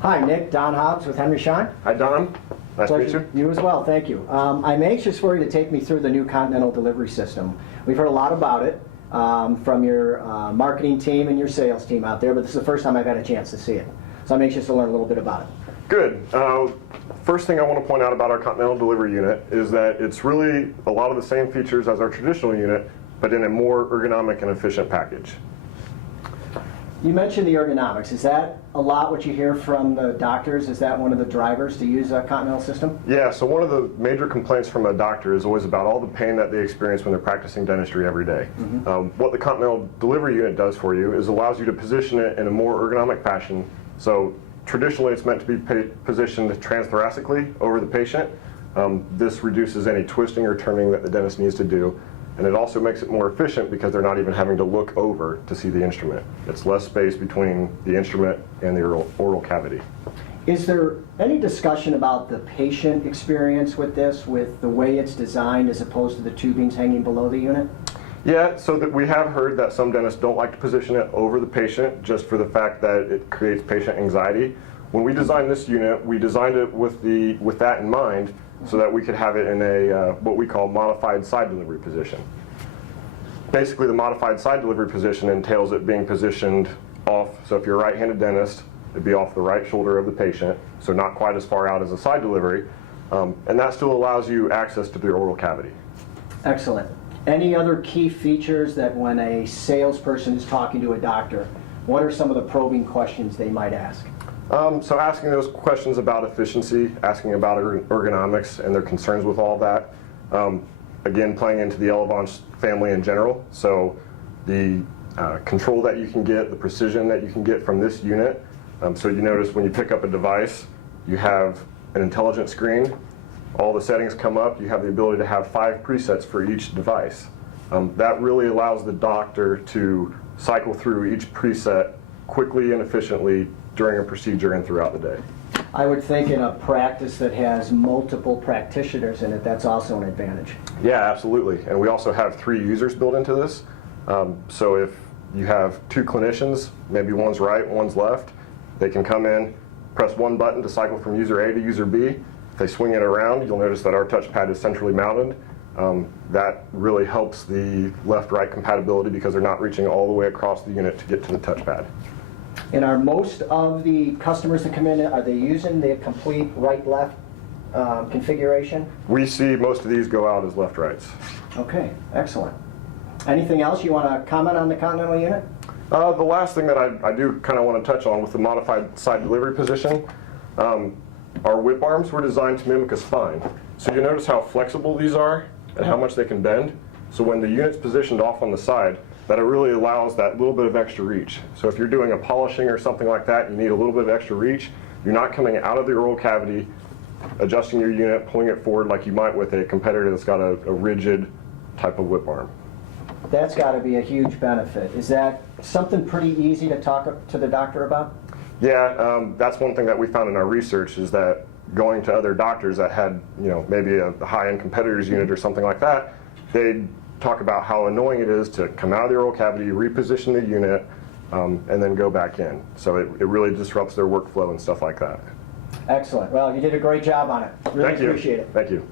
Hi, Nick. Don Hobbs with Henry Schein. Hi, Don. Nice to meet you. You as well, thank you. I'm anxious for you to take me through the new Continental delivery system. We've heard a lot about it from your marketing team and your sales team out there, but this is the first time I've had a chance to see it. So I'm anxious to learn a little bit about it. Good. First thing I want to point out about our Continental delivery unit is that it's really a lot of the same features as our traditional unit, but in a more ergonomic and efficient package. You mentioned the ergonomics. Is that a lot what you hear from the doctors? Is that one of the drivers to use a Continental system? Yeah, so one of the major complaints from a doctor is always about all the pain that they experience when they're practicing dentistry every day. What the Continental delivery unit does for you is allows you to position it in a more ergonomic fashion. So traditionally it's meant to be positioned transhoracically over the patient. This reduces any twisting or turning that the dentist needs to do. And it also makes it more efficient because they're not even having to look over to see the instrument. It's less space between the instrument and the oral cavity. Is there any discussion about the patient experience with this, with the way it's designed as opposed to the tubings hanging below the unit? Yeah, so that we have heard that some dentists don't like to position it over the patient just for the fact that it creates patient anxiety. When we designed this unit, we designed it with that in mind, so that we could have it in a what we call modified side delivery position. Basically, the modified side delivery position entails it being positioned off, so if you're a right-handed dentist, it'd be off the right shoulder of the patient, so not quite as far out as a side delivery, and that still allows you access to the oral cavity. Excellent. Any other key features that when a salesperson is talking to a doctor, what are some of the probing questions they might ask? So asking those questions about efficiency, asking about ergonomics and their concerns with all that. Again, playing into the Elevance family in general. So the control that you can get, the precision that you can get from this unit. So you notice when you pick up a device, you have an intelligent screen. All the settings come up. You have the ability to have 5 presets for each device. That really allows the doctor to cycle through each preset quickly and efficiently during a procedure and throughout the day. I would think in a practice that has multiple practitioners in it, that's also an advantage. Yeah, absolutely. And we also have 3 users built into this. So if you have 2 clinicians, maybe one's right, one's left, they can come in, press one button to cycle from user A to user B. If they swing it around, you'll notice that our touchpad is centrally mounted. That really helps the left-right compatibility because they're not reaching all the way across the unit to get to the touchpad. And are most of the customers that come in, are they using the complete right-left configuration? We see most of these go out as left-rights. Okay, excellent. Anything else you want to comment on the Continental unit? The last thing that I do kind of want to touch on with the modified side delivery position, our whip arms were designed to mimic a spine. So you notice how flexible these are and how much they can bend. So when the unit's positioned off on the side, that it really allows that little bit of extra reach. So if you're doing a polishing or something like that, you need a little bit of extra reach. You're not coming out of the oral cavity, adjusting your unit, pulling it forward like you might with a competitor that's got a rigid type of whip arm. That's got to be a huge benefit. Is that something pretty easy to talk to the doctor about? Yeah, that's one thing that we found in our research is that going to other doctors that had, maybe a high-end competitor's unit or something like that, they'd talk about how annoying it is to come out of the oral cavity, reposition the unit, and then go back in. So it really disrupts their workflow and stuff like that. Excellent. Well, you did a great job on it. Really appreciate it. Thank you.